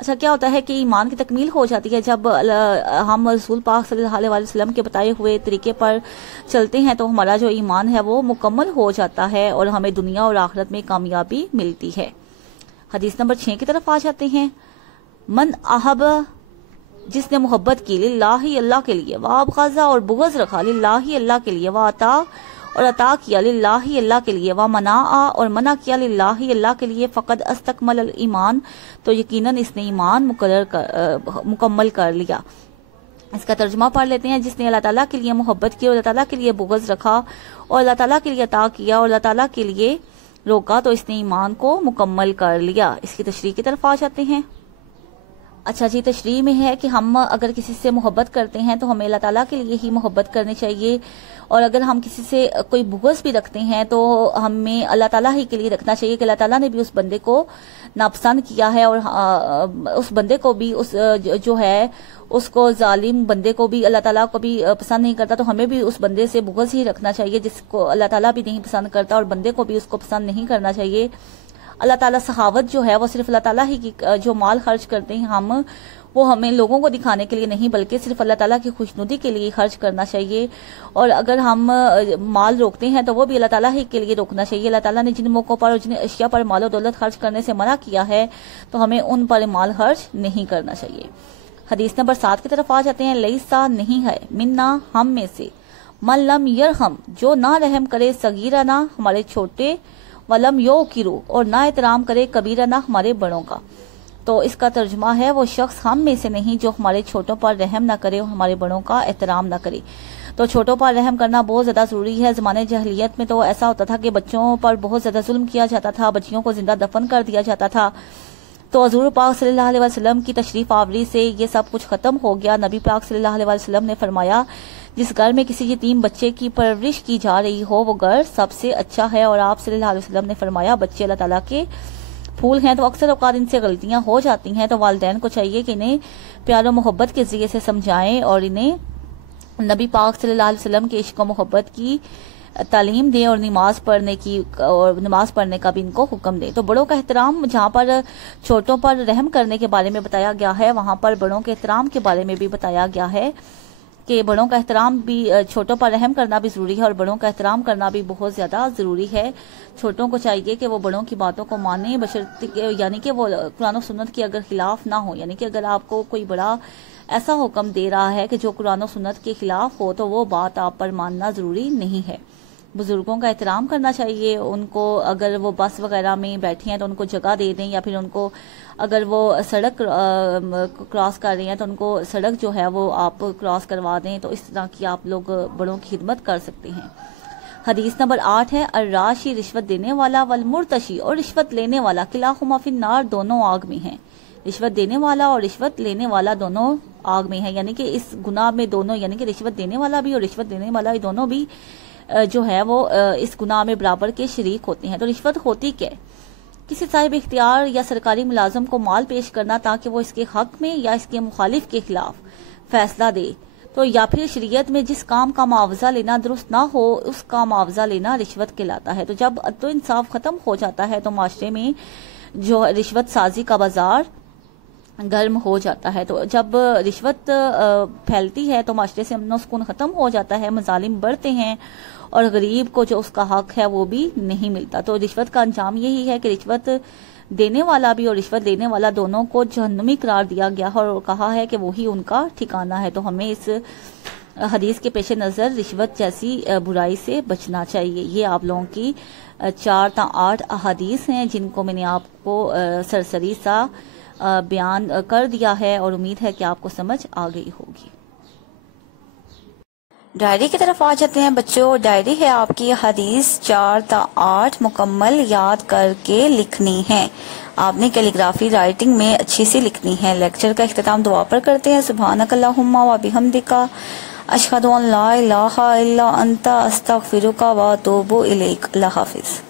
اچھا، کیا ہوتا ہے کہ ایمان کی تکمیل ہو جاتی ہے جب ہم رسول پاک صلی اللہ علیہ وسلم کے بتائے ہوئے طریقے پر چلتے ہیں، تو ہمارا جو ایمان ہے وہ مکمل ہو جاتا ہے اور ہمیں دنیا اور آخرت میں کامیابی ملتی ہے۔ حدیث نمبر 6 کی طرف آ جاتے ہیں۔ من احب، جس نے محبت کی، للہ اللہ کے لیے، وابغض اور بغض رکھا، للہ اللہ کے لیے، واطاع اور عطا کیا، للہ اللہ کے لیے، ومنع اور منع کیا، للہ اللہ کے لیے، فقد استکمل الایمان، تو یقیناً اس نے ایمان مکمل کر لیا۔ اس کا ترجمہ پڑھ لیتے ہیں۔ جس نے اللہ تعالیٰ کے لیے محبت کی اور اللہ تعالیٰ کے لیے بغض رکھا اور اللہ تعالیٰ کے لیے عطا کیا اور اللہ تعالیٰ کے لیے روکا، تو اس نے ایمان کو مکمل کر لیا۔ اس کی تشریح کی طرف آ جاتے ہیں۔ اچھا جی، تشریح میں ہے کہ ہم اگر کسی سے محبت کرتے ہیں تو ہمیں اللہ تعالیٰ کے لیے ہی محبت کرنی چاہیے، اور اگر ہم کسی سے کوئی بغض بھی رکھتے ہیں تو ہمیں اللہ تعالیٰ ہی کے لیے رکھنا چاہیے کہ اللہ تعالیٰ نے بھی اس بندے کو ناپسند کیا ہے، اور اس بندے کو بھی جو ہے اس کو ظالم بندے کو بھی اللہ تعالیٰ کو بھی پسند نہیں کرتا، تو ہمیں بھی اس بندے سے بغض ہی رکھنا چاہیے جس کو اللہ تعالیٰ بھی نہیں پسند کرتا، اور بندے کو بھی اس کو پسند نہیں کرنا چاہیے۔ اللہ تعالیٰ سخاوت جو ہے وہ صرف اللہ تعالیٰ ہی کی، جو مال خرچ کرتے ہیں ہم، وہ ہمیں لوگوں کو دکھانے کے لیے نہیں بلکہ صرف اللہ تعالیٰ کی خوشنودی کے لیے خرچ کرنا چاہیے، اور اگر ہم مال روکتے ہیں تو وہ بھی اللہ تعالیٰ ہی کے لیے روکنا چاہیے۔ اللہ تعالیٰ نے جن موقعوں پر اور جن اشیاء پر مال و دولت خرچ کرنے سے منع کیا ہے تو ہمیں ان پر مال خرچ نہیں کرنا چاہیے۔ حدیث نمبر 7 کی طرف آ جاتے ہیں۔ لیسا، نہیں ہے، منا، ہم میں سے، من لم یرحم، جو نہ رحم کرے، صغیرنا، ہمارے چھوٹے، ولم یوقروا، اور نہ احترام کرے، کبیرنا، ہمارے بڑوں کا۔ تو اس کا ترجمہ ہے وہ شخص ہم میں سے نہیں جو ہمارے چھوٹوں پر رحم نہ کرے اور ہمارے بڑوں کا احترام نہ کرے۔ تو چھوٹوں پر رحم کرنا بہت زیادہ ضروری ہے۔ زمانے جاہلیت میں تو ایسا ہوتا تھا کہ بچوں پر بہت زیادہ ظلم کیا جاتا تھا، بچیوں کو زندہ دفن کر دیا جاتا تھا۔ تو حضور پاک صلی اللہ علیہ وسلم کی تشریف آوری سے یہ سب کچھ ختم ہو گیا۔ نبی پاک صلی اللہ علیہ وسلم نے فرمایا، جس گھر میں کسی یتیم بچے کی پرورش کی جا رہی ہو وہ گھر سب سے اچھا ہے۔ اور آپ صلی اللہ علیہ وسلم نے فرمایا، بچے اللہ تعالیٰ کے پھول ہیں، تو اکثر اوقات ان سے غلطیاں ہو جاتی ہیں، تو والدین کو چاہیے کہ انہیں پیار و محبت کے ذریعے سے سمجھائیں اور انہیں نبی پاک صلی اللہ علیہ وسلم کے عشق و محبت کی تعلیم دیں، اور نماز پڑھنے کا بھی ان کو حکم دیں۔ تو بڑوں کا احترام، جہاں پر چھوٹوں پر رحم کرنے کے بارے میں بتایا گیا ہے، وہاں پر بڑوں کے احترام کے بارے میں بھی بتایا گیا ہے کہ بڑوں کا احترام بھی، چھوٹوں پر رحم کرنا بھی ضروری ہے اور بڑوں کا احترام کرنا بھی بہت زیادہ ضروری ہے۔ چھوٹوں کو چاہیے کہ وہ بڑوں کی باتوں کو مانیں، بشرطیکہ یعنی کہ وہ قرآن و سنت کے اگر خلاف نہ ہو، یعنی کہ اگر آپ کو کوئی بڑا ایسا حکم دے رہا ہے کہ جو قرآن و سنت کے خلاف ہو تو وہ بات آپ پر ماننا ضروری نہیں ہے۔ بزرگوں کا احترام کرنا چاہیے، ان کو اگر وہ بس وغیرہ میں بیٹھے ہیں تو ان کو جگہ دے دیں، یا پھر ان کو اگر وہ سڑک کراس کر رہے ہیں تو ان کو سڑک جو ہے وہ آپ کراس کروا دیں۔ تو اس طرح کی آپ لوگ بڑوں کی خدمت کر سکتے ہیں۔ حدیث نمبر 8 ہے، الراشی، رشوت دینے والا، والمرتشی، اور رشوت لینے والا، کلاہما فی النار، دونوں آگ میں ہیں۔ رشوت دینے والا اور رشوت لینے والا دونوں آگ میں ہیں، یعنی کہ اس گناہ میں دونوں، یعنی کہ رشوت دینے والا بھی اور رشوت دینے والا بھی دونوں بھی جو ہے وہ اس گناہ میں برابر کے شریک ہوتے ہیں۔ تو رشوت ہوتی کیا ہے؟ کسی صاحب اختیار یا سرکاری ملازم کو مال پیش کرنا تاکہ وہ اس کے حق میں یا اس کے مخالف کے خلاف فیصلہ دے، تو یا پھر شریعت میں جس کام کا معاوضہ لینا درست نہ ہو اس کا معاوضہ لینا رشوت کہلاتا ہے۔ تو جب عدل و انصاف ختم ہو جاتا ہے تو معاشرے میں جو رشوت سازی کا بازار گرم ہو جاتا ہے۔ تو جب رشوت پھیلتی ہے تو معاشرے سے امن و سکون ختم ہو جاتا ہے، مظالم بڑھتے ہیں اور غریب کو جو اس کا حق ہے وہ بھی نہیں ملتا۔ تو رشوت کا انجام یہی ہے کہ رشوت دینے والا بھی اور رشوت لینے والا دونوں کو جہنمی قرار دیا گیا ہے اور کہا ہے کہ وہی ان کا ٹھکانہ ہے۔ تو ہمیں اس حدیث کے پیش نظر رشوت جیسی برائی سے بچنا چاہیے۔ یہ آپ لوگوں کی 4 تا 8 احادیث ہیں جن کو میں نے آپ کو سرسری سا بیان کر دیا ہے، اور امید ہے کہ آپ کو سمجھ آ گئی ہوگی۔ ڈائری کی طرف آ جاتے ہیں بچوں۔ ڈائری ہے آپ کی حدیث 4 تا 8 مکمل یاد کر کے لکھنی ہے۔ آپ نے کیلیگرافی رائٹنگ میں اچھی سی لکھنی ہے۔ لیکچر کا اختتام دعا پر کرتے ہیں۔ سبحانک اللہم و بحمدک، اشہد ان لا الہ الا انت، استغفرک و اتوب الیک۔ اللہ حافظ۔